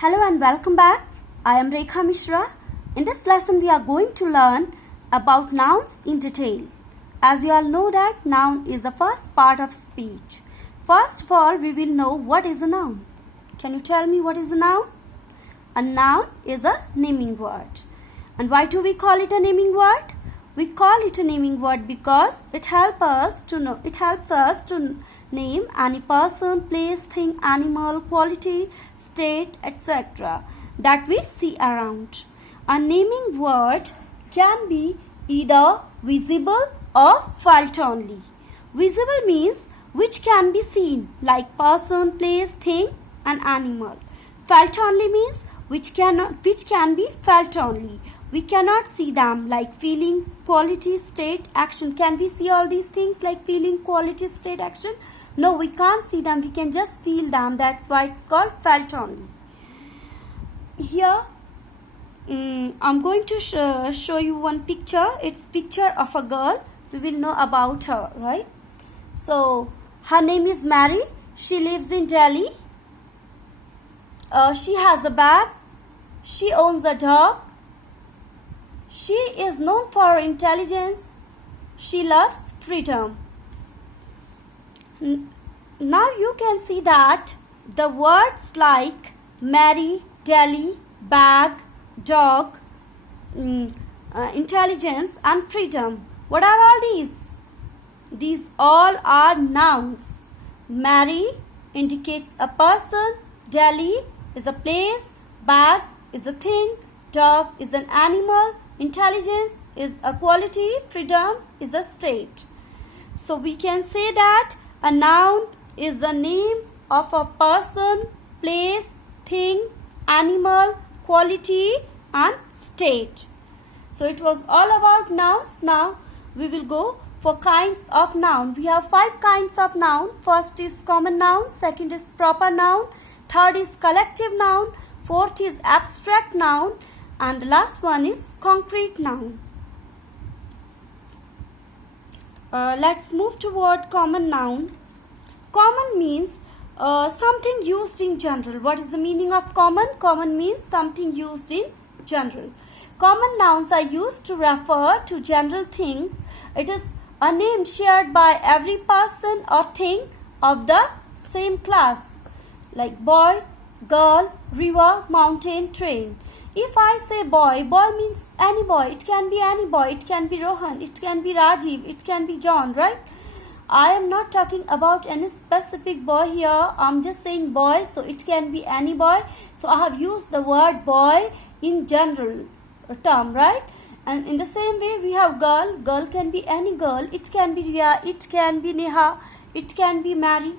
Hello and welcome back. I am Rekha Mishra. In this lesson we are going to learn about nouns in detail. As you all know that noun is the first part of speech. First of all, we will know what is a noun. Can you tell me what is a noun? A noun is a naming word. And why do we call it a naming word? We call it a naming word because it helps us to name any person, place, thing, animal, quality, state, etc. that we see around. A naming word can be either visible or felt only. Visible means which can be seen, like person, place, thing, and animal. Felt only means which can be felt only. We cannot see them, like feelings, quality, state, action. Can we see all these things like feeling, quality, state, action? No, we can't see them. We can just feel them. That's why it's called felt only. Here, I'm going to show you one picture. It's picture of a girl. We will know about her, right? So, her name is Mary. She lives in Delhi. She has a bag. She owns a dog. She is known for her intelligence. She loves freedom. Now you can see that the words like Mary, Delhi, bag, dog, intelligence and freedom. What are all these? These all are nouns. Mary indicates a person. Delhi is a place. Bag is a thing. Dog is an animal. Intelligence is a quality, freedom is a state. So we can say that a noun is the name of a person, place, thing, animal, quality and state. So it was all about nouns. Now we will go for kinds of noun. We have 5 kinds of noun. First is common noun, second is proper noun, third is collective noun, fourth is abstract noun, and the last one is concrete noun. Let's move toward common noun. Common means something used in general. What is the meaning of common? Common means something used in general. Common nouns are used to refer to general things. It is a name shared by every person or thing of the same class, like boy, girl, river, mountain, train. If I say boy, boy means any boy. It can be any boy. It can be Rohan. It can be Rajiv. It can be John, right? I am not talking about any specific boy here. I'm just saying boy. So it can be any boy. So I have used the word boy in general term, right? And in the same way, we have girl. Girl can be any girl. It can be Ria. It can be Neha. It can be Mary.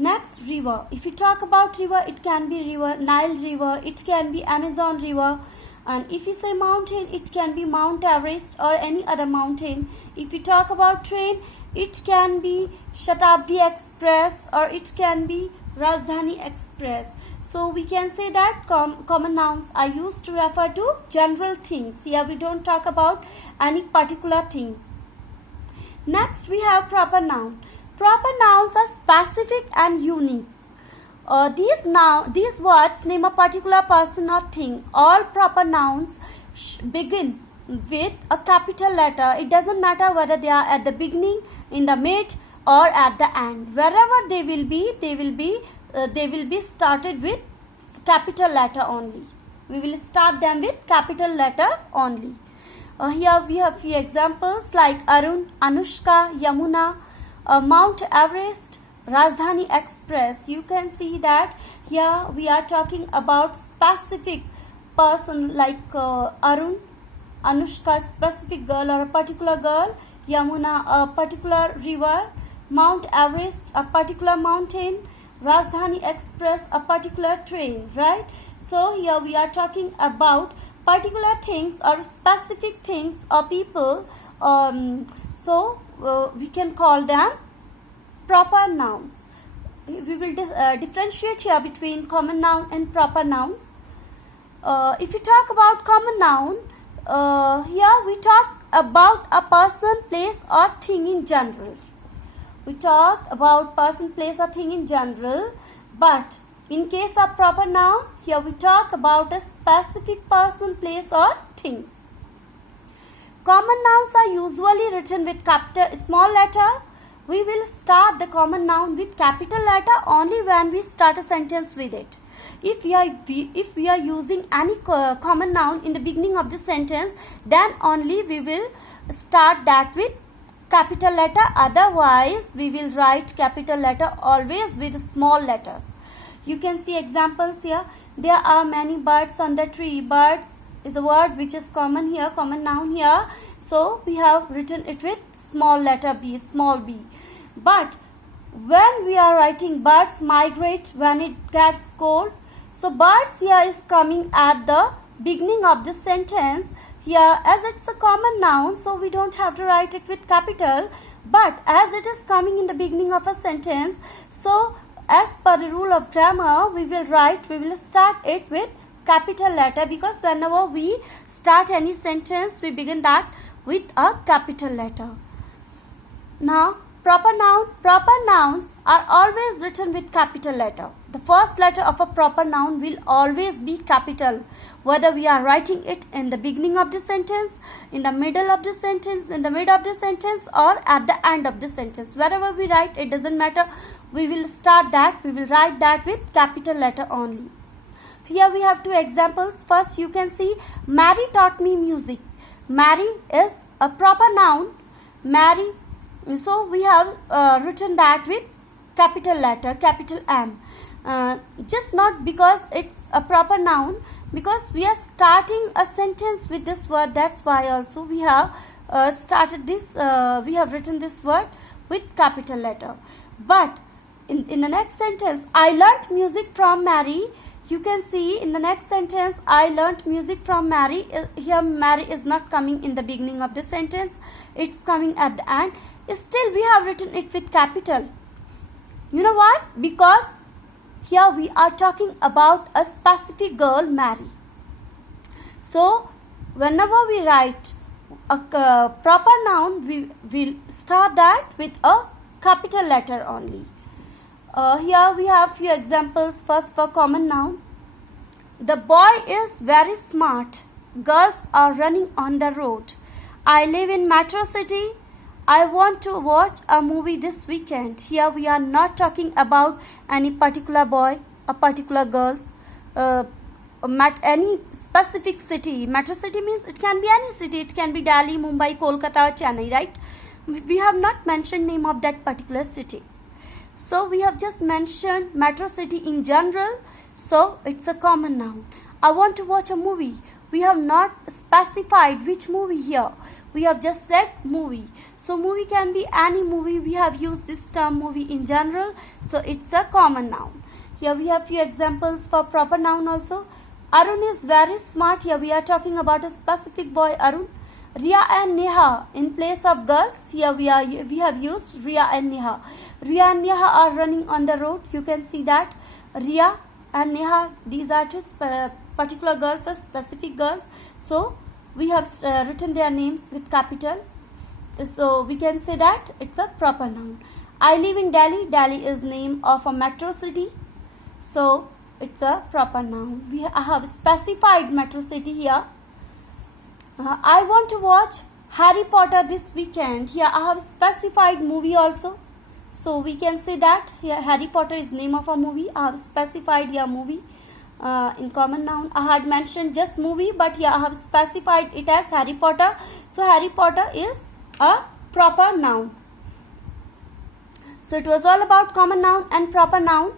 Next, river. If you talk about river, it can be river, Nile river, it can be Amazon river. And if you say mountain, it can be Mount Everest or any other mountain. If you talk about train, it can be Shatabdi Express or it can be Rajdhani Express. So we can say that common nouns are used to refer to general things. Here we don't talk about any particular thing. Next, we have proper noun. Proper nouns are specific and unique. These words name a particular person or thing. All proper nouns begin with a capital letter. It doesn't matter whether they are at the beginning, in the mid, or at the end. Wherever they will be started with capital letter only. We will start them with capital letter only. Here we have few examples like Arun, Anushka, Yamuna, Mount Everest, Rajdhani Express. You can see that here we are talking about specific person like Arun, Anushka, specific girl or a particular girl, Yamuna, a particular river, Mount Everest, a particular mountain, Rajdhani Express, a particular train, right? So here we are talking about particular things or specific things or people. We can call them proper nouns. We will differentiate here between common noun and proper nouns. If you talk about common noun, here we talk about a person, place or thing in general. We talk about person, place or thing in general, but In case of proper noun, here we talk about a specific person, place or thing. Common nouns are usually written with small letter. We will start the common noun with capital letter only when we start a sentence with it. If we are using any common noun in the beginning of the sentence, then only we will start that with capital letter. Otherwise, we will write capital letter always with small letters. You can see examples here. There are many birds on the tree. Birds is a word which is common here, common noun here. So we have written it with small letter b, small b. But when we are writing birds migrate when it gets cold, so birds here is coming at the beginning of the sentence. Here, as it's a common noun, so we don't have to write it with capital. But as it is coming in the beginning of a sentence, so as per the rule of grammar, we will start it with capital letter, because whenever we start any sentence, we begin that with a capital letter. Now, proper nouns are always written with capital letter. The first letter of a proper noun will always be capital, whether we are writing it in the beginning of the sentence, in the middle of the sentence, in the mid of the sentence, or at the end of the sentence. Wherever we write, it doesn't matter. We will write that with capital letter only. Here we have two examples. First, you can see Mary taught me music. Mary is a proper noun. Mary. So we have written that with capital letter, capital M. Just not because it's a proper noun, because we are starting a sentence with this word. That's why also we have we have written this word with capital letter. But in the next sentence, I learnt music from Mary. You can see in the next sentence, I learnt music from Mary. Here Mary is not coming in the beginning of the sentence. It's coming at the end. Still we have written it with capital. You know why? Because here we are talking about a specific girl, Mary. So whenever we write a proper noun, we will start that with a capital letter only. Here we have few examples. First, for common noun. The boy is very smart. Girls are running on the road. I live in Metro City. I want to watch a movie this weekend. Here we are not talking about any particular boy, a particular girl, any specific city. Metro City means it can be any city. It can be Delhi, Mumbai, Kolkata, Chennai, right? We have not mentioned name of that particular city. So we have just mentioned Metro City in general. So it's a common noun. I want to watch a movie. We have not specified which movie here. We have just said movie. So movie can be any movie. We have used this term movie in general. So it's a common noun. Here we have few examples for proper noun also. Arun is very smart. Here we are talking about a specific boy, Arun. Ria and Neha in place of girls. Here we have used Ria and Neha. Ria and Neha are running on the road. You can see that. Ria and Neha, these are two particular girls or specific girls. So we have written their names with capital. So we can say that it's a proper noun. I live in Delhi. Delhi is name of a metro city. So it's a proper noun. I have specified metro city here. I want to watch Harry Potter this weekend. Here I have specified movie also. So we can say that here Harry Potter is name of a movie. I have specified here movie in common noun. I had mentioned just movie, but here I have specified it as Harry Potter. So Harry Potter is a proper noun. So it was all about common noun and proper noun.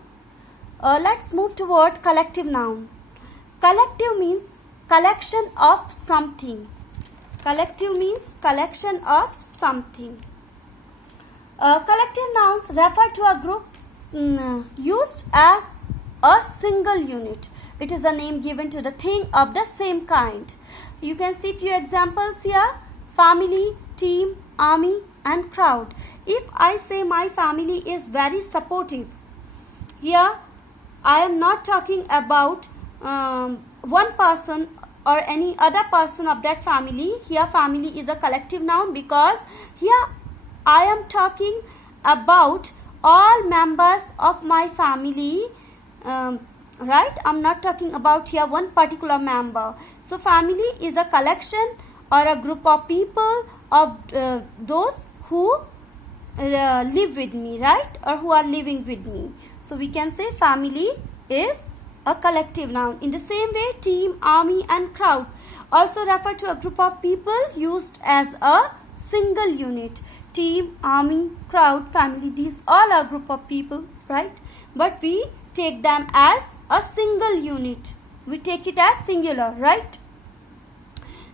Let's move toward collective noun. Collective means collection of something. Collective means collection of something. Collective nouns refer to a group used as a single unit. It is a name given to the thing of the same kind. You can see few examples here. Family, team, army and crowd. If I say my family is very supportive, here I am not talking about one person or any other person of that family. Here family is a collective noun because here I am talking about all members of my family right? I'm not talking about here one particular member. So family is a collection or a group of people of those who live with me, right? Or who are living with me. So we can say family is a collective noun. In the same way, team, army and crowd also refer to a group of people used as a single unit. Team, army, crowd, family, these all are group of people, right? But we take them as a single unit. We take it as singular, right?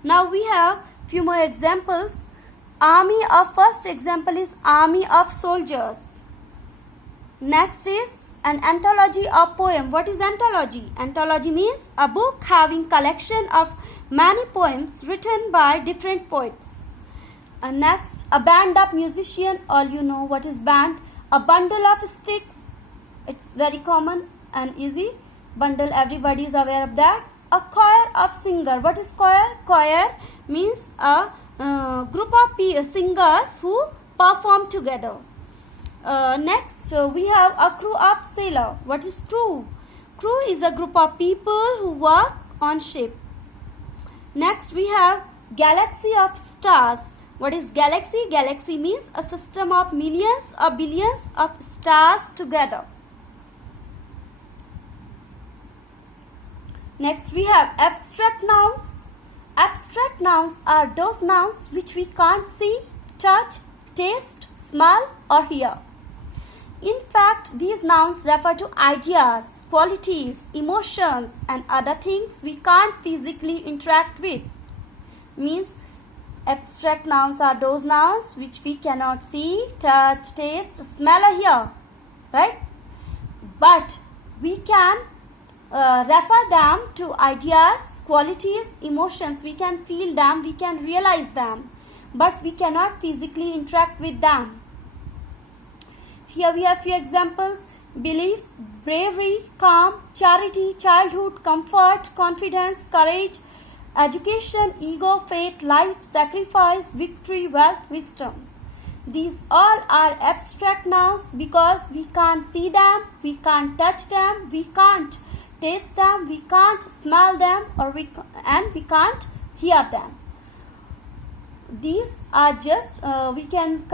Now we have few more examples. Army, our first example is army of soldiers. Next is an anthology of poem. What is anthology? Anthology means a book having collection of many poems written by different poets. Next, a band of musicians. All you know what is band. A bundle of sticks. It's very common and easy. Bundle, everybody is aware of that. A choir of singers. What is choir? Choir means a group of singers who perform together. Next, we have a crew of sailor. What is crew? Crew is a group of people who work on ship. Next, we have galaxy of stars. What is galaxy? Galaxy means a system of millions or billions of stars together. Next, we have abstract nouns. Abstract nouns are those nouns which we can't see, touch, taste, smell or hear. In fact, these nouns refer to ideas, qualities, emotions and other things we can't physically interact with. Means abstract nouns are those nouns which we cannot see, touch, taste, smell or hear, right? But we can refer them to ideas, qualities, emotions. We can feel them, we can realize them, but we cannot physically interact with them. Here we have few examples. Belief, bravery, calm, charity, childhood, comfort, confidence, courage, education, ego, faith, life, sacrifice, victory, wealth, wisdom. These all are abstract nouns because we can't see them, we can't touch them, we can't taste them, we can't smell them, we can't hear them. These are just, we can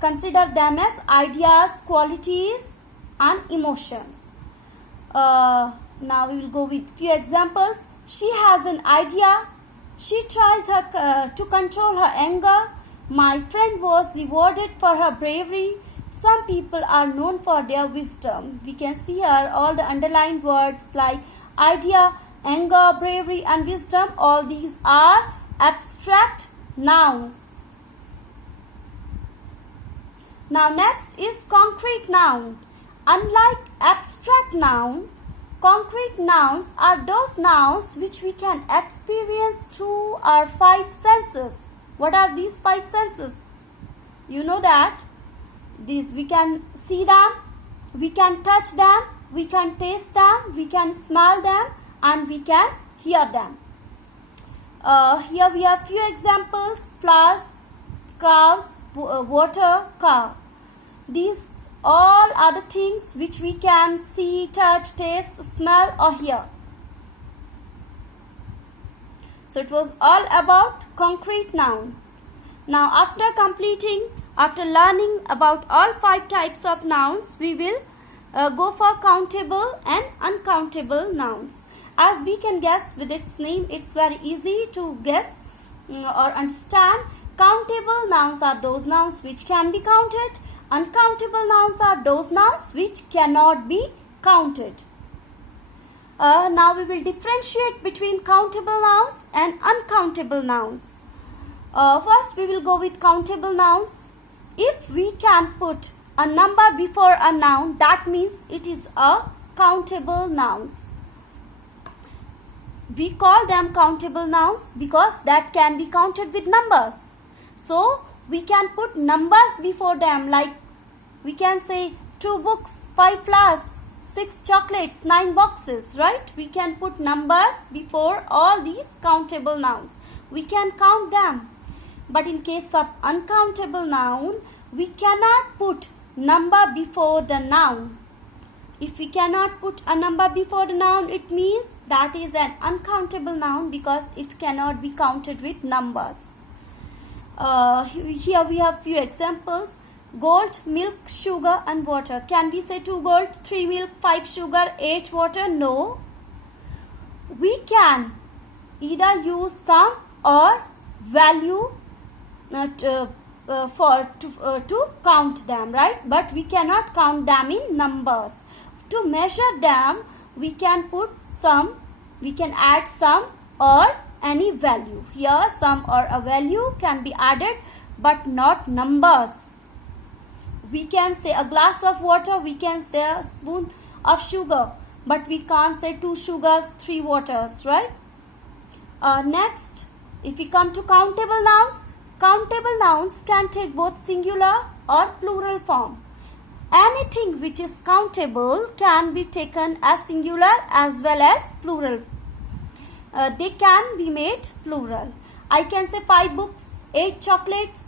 consider them as ideas, qualities and emotions. Now we will go with few examples. She has an idea. She tries to control her anger. My friend was rewarded for her bravery. Some people are known for their wisdom. We can see here all the underlined words like idea, anger, bravery and wisdom. All these are abstract nouns. Now next is concrete noun. Unlike abstract noun, concrete nouns are those nouns which we can experience through our five senses. What are these five senses? You know that these we can see them, we can touch them, we can taste them, we can smell them and we can hear them. Here we have few examples: flowers, cows, water, car. These all are the things which we can see, touch, taste, smell or hear. So it was all about concrete noun. Now after learning about all five types of nouns, we will go for countable and uncountable nouns. As we can guess with its name, it's very easy to guess or understand. Countable nouns are those nouns which can be counted. Uncountable nouns are those nouns which cannot be counted. Now we will differentiate between countable nouns and uncountable nouns. First we will go with countable nouns. If we can put a number before a noun, that means it is a countable nouns. We call them countable nouns because that can be counted with numbers. So we can put numbers before them, like we can say 2 books, 5 flowers, 6 chocolates, 9 boxes, right? We can put numbers before all these countable nouns. We can count them. But in case of uncountable noun, we cannot put number before the noun. If we cannot put a number before the noun, it means that is an uncountable noun because it cannot be counted with numbers. Here we have few examples. Gold, milk, sugar and water. Can we say 2 gold, 3 milk, 5 sugar, 8 water? No. We can either use sum or value to count them, right? But we cannot count them in numbers. To measure them, we can put sum, we can add sum or any value. Here sum or a value can be added but not numbers. We can say a glass of water, we can say a spoon of sugar, but we can't say 2 sugars, 3 waters, right? Next, if we come to countable nouns can take both singular or plural form. Anything which is countable can be taken as singular as well as plural. They can be made plural. I can say 5 books, 8 chocolates,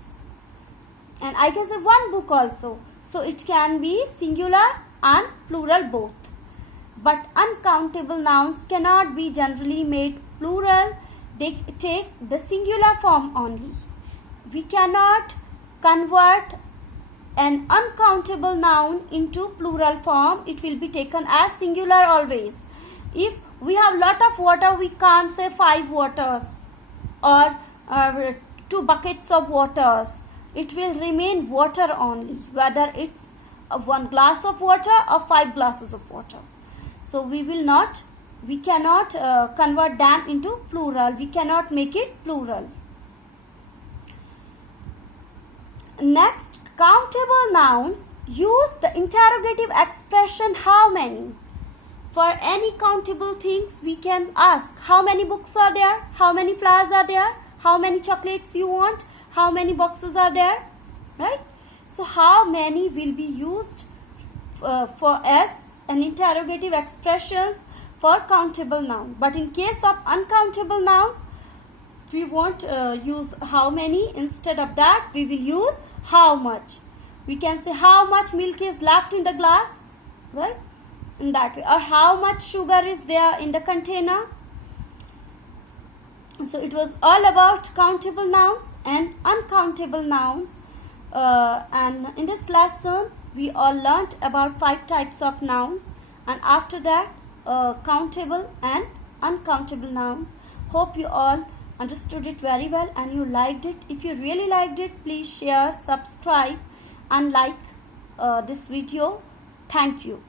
and I can say 1 book also. So it can be singular and plural both. But uncountable nouns cannot be generally made plural. They take the singular form only. We cannot convert an uncountable noun into plural form. It will be taken as singular always. If we have lot of water, we can't say 5 waters or 2 buckets of waters. It will remain water only, whether it's 1 glass of water or 5 glasses of water. So we cannot convert them into plural. We cannot make it plural. Next, countable nouns use the interrogative expression how many. For any countable things, we can ask how many books are there, how many flowers are there, how many chocolates you want, how many boxes are there, right? So how many will be used for as an interrogative expressions for countable noun. But in case of uncountable nouns, we won't use how many. Instead of that, we will use how much. We can say how much milk is left in the glass, right? In that way. Or how much sugar is there in the container. So it was all about countable nouns and uncountable nouns. And in this lesson, we all learnt about 5 types of nouns. And after that, countable and uncountable noun. Hope you all understood it very well and you liked it. If you really liked it, please share, subscribe and like this video. Thank you.